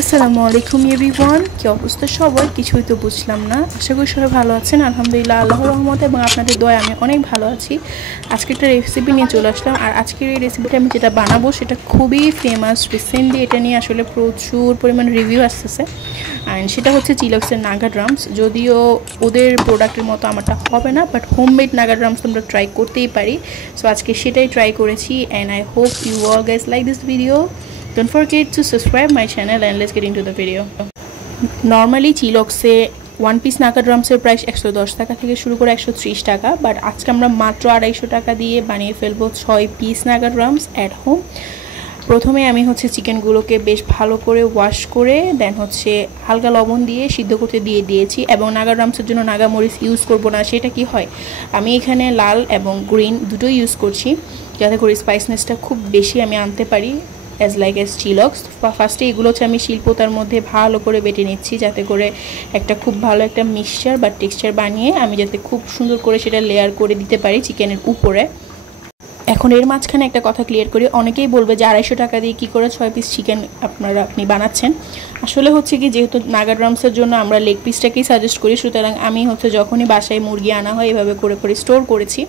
আসসালামু আলাইকুম এভরিওয়ান, কি অবস্থা সবার? কিছুই তো বুঝলাম না। আশা করি সবাই ভালো আছেন। আলহামদুলিল্লাহ, আল্লাহর রহমতে এবং আপনাদের দয়ায় আমি অনেক ভালো আছি। আজকে একটা রেসিপি নিয়ে চলে আসলাম। আর আজকের এই রেসিপিটা আমি যেটা বানাবো সেটা খুবই ফেমাস। রিসেন্টলি এটা নিয়ে আসলে প্রচুর পরিমাণ রিভিউ আসতেছে। অ্যান্ড সেটা হচ্ছে চিলক্সের নাগা ড্রামস। যদিও ওদের প্রোডাক্টের মতো আমারটা হবে না, বাট হোমমেড নাগা ড্রামস আমরা ট্রাই করতেই পারি। সো আজকে সেটাই ট্রাই করেছি and I hope you all guys like this video. Don't forget to subscribe my channel and let's get into the video. Normally চিলক্সে 1 পিস নাগা ড্রামসের প্রাইস 110 টাকা থেকে শুরু করে 130 টাকা, বাট আজকে আমরা মাত্র 250 টাকা দিয়ে বানিয়ে ফেলবো 6 piece Naga drums at home. প্রথমে আমি চিকেনগুলোকে বেশ ভালো করে ওয়াশ করে দেন হালকা লবণ দিয়ে সিদ্ধ করতে দিয়েছি। এবং নাগা ড্রামসের জন্য নাগা মরিচ ইউজ করব না, সেটা কি হয়, আমি এখানে লাল এবং গ্রিন দুটোই ইউজ করছি যাতে করে স্পাইসনেসটা খুব বেশি আমি আনতে পারি as চিলক্স। ফার্স্টে এগুলো আমি শিলপোতার মধ্যে ভালো করে বেটে নিচ্ছি যাতে করে একটা খুব ভালো একটা মিক্সচার বা টেক্সচার বানিয়ে আমি যাতে খুব সুন্দর করে সেটা লেয়ার করে দিতে পারি চিকেনের উপরে। এখন এর মাঝখানে একটা কথা ক্লিয়ার করি, অনেকেই বলবে যে 250 টাকা দিয়ে কী করে 6 পিস চিকেন আপনি বানাচ্ছেন। আসলে কি, যেহেতু নাগা ড্রামসের জন্য আমরা লেগ পিসটাকেই সাজেস্ট করি, সুতরাং আমি যখনই বাসায় মুরগি আনা হয় এভাবে করে স্টোর করেছি।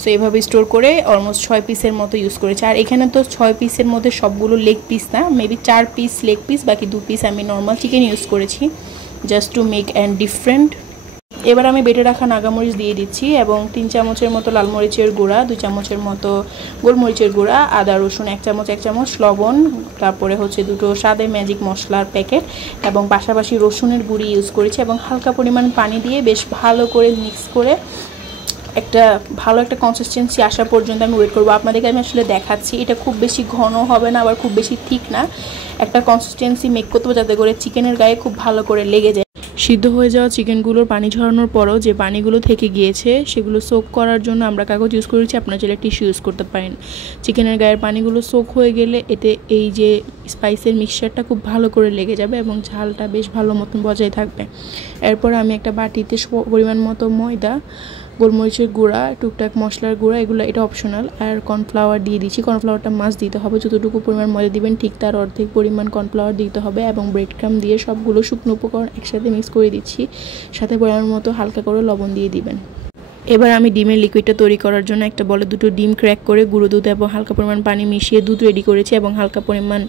সো এইভাবে স্টোর করে অলমোস্ট 6 পিসের মতো ইউজ করেছি। আর এখানে তো 6 পিসের মধ্যে সবগুলো লেগ পিস না, মেবি 4 পিস লেগ পিস, বাকি 2 পিস আমি নর্মাল চিকেন ইউজ করেছি just to make and different. এবার আমি বেটে রাখা নাগামরিচ দিয়ে দিচ্ছি এবং 3 চামচের মতো লাল মরিচের গুঁড়া, 2 চামচের মতো গোলমরিচের গুঁড়া, আদা রসুন 1 চামচ, লবণ, তারপরে দুটো স্বাদে ম্যাজিক মশলার প্যাকেট এবং পাশাপাশি রসুনের গুঁড়ি ইউজ করেছি এবং হালকা পরিমাণ পানি দিয়ে বেশ ভালো করে মিক্স করে একটা ভালো একটা কনসিস্টেন্সি আসা পর্যন্ত আমি ওয়েট করবো। আপনাদেরকে আমি আসলে দেখাচ্ছি, এটা খুব বেশি ঘন হবে না আবার খুব বেশি থিক না, একটা কনসিস্টেন্সি মেক করতে হবে যাতে করে চিকেনের গায়ে খুব ভালো করে লেগে যায়। সিদ্ধ হয়ে যাওয়া চিকেনগুলোর পানি ঝরানোর পরও যে পানিগুলো থেকে গিয়েছে সেগুলো সোক করার জন্য আমরা কাগজ ইউজ করেছি, আপনারা চাইলে টিস্যু ইউজ করতে পারেন। চিকেনের গায়ের পানিগুলো সোক হয়ে গেলে এতে এই যে স্পাইসের মিক্সচারটা খুব ভালো করে লেগে যাবে এবং ঝালটা বেশ ভালো মতন বজায় থাকবে। এরপর আমি একটা বাটিতে পরিমাণ মতো ময়দা, গোলমরিচের গুঁড়া, টুকটাক মশলার গুঁড়া, এটা অপশনাল, আর কর্নফ্লাওয়ার দিয়ে দিচ্ছি। কর্নফ্লাওয়ারটা মাস্ট দিতে হবে, যতটুকু পরিমাণ ময়দা দিবেন ঠিক তার অর্ধেক পরিমাণ কর্নফ্লাওয়ার দিতে হবে এবং ব্রেড ক্রাম্ব দিয়ে সবগুলো শুকনো উপকরণ একসাথে মিক্স করে দিচ্ছি, সাথে পরিমাণ মতো হালকা করে লবণ দিয়ে দিবেন। এবার আমি ডিমের লিকুইডটা তৈরি করার জন্য একটা বলে 2টো ডিম ক্র্যাক করে গুঁড়ো দুধ এবং হালকা পরিমাণ পানি মিশিয়ে দুধ রেডি করেছি এবং হালকা পরিমাণ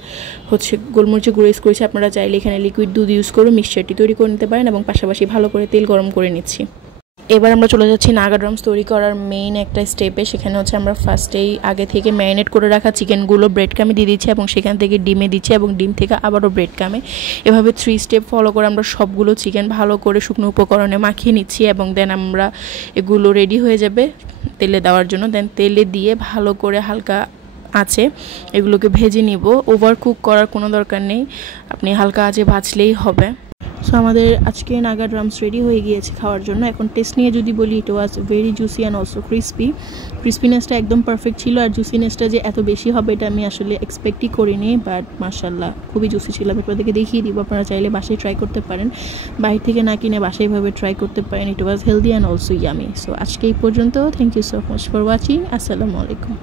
গোলমরিচের গুঁড়ো ইউজ করেছি। আপনারা চাইলে এখানে লিকুইড দুধ ইউজ করে মিক্সচারটি তৈরি করে নিতে পারেন এবং পাশাপাশি ভালো করে তেল গরম করে নিচ্ছি। এবার আমরা চলে যাচ্ছি নাগা ড্রামস তৈরি করার মেইন একটা স্টেপে। সেখানে আমরা ফার্স্টেই আগে থেকে ম্যারিনেট করে রাখা চিকেনগুলো ব্রেড ক্রামে দিয়ে দিচ্ছি এবং সেখান থেকে ডিমে দিচ্ছি এবং ডিম থেকে আবারও ব্রেড ক্রামে। এভাবে 3 স্টেপ ফলো করে আমরা সবগুলো চিকেন ভালো করে শুকনো উপকরণে মাখিয়ে নিচ্ছি এবং দেন আমরা এগুলো রেডি হয়ে যাবে তেলে দেওয়ার জন্য। দেন তেলে দিয়ে ভালো করে হালকা আঁচে এগুলোকে ভেজে নিব। ওভার কুক করার কোনো দরকার নেই, আপনি হালকা আঁচে ভাজলেই হবে। সো আমাদের আজকে নাগা ড্রামস রেডি হয়ে গিয়েছে খাওয়ার জন্য। এখন টেস্ট নিয়ে যদি বলি, it was very juicy and also ক্রিসপিনেসটা একদম পারফেক্ট ছিল। আর জুসিনেসটা যে এত বেশি হবে এটা আমি আসলে এক্সপেক্টই করিনি, বাট মাশাআল্লাহ খুবই জুসি ছিল। আমি আপনাদেরকে দেখিয়ে দিব, আপনারা চাইলে বাসায় ট্রাই করতে পারেন, বাইরে থেকে না কিনে বাসায় এভাবে ট্রাই করতে পারেন। It was healthy and also yummy. So আজকে এই পর্যন্ত। Thank you so much for watching. আসসালামু আলাইকুম।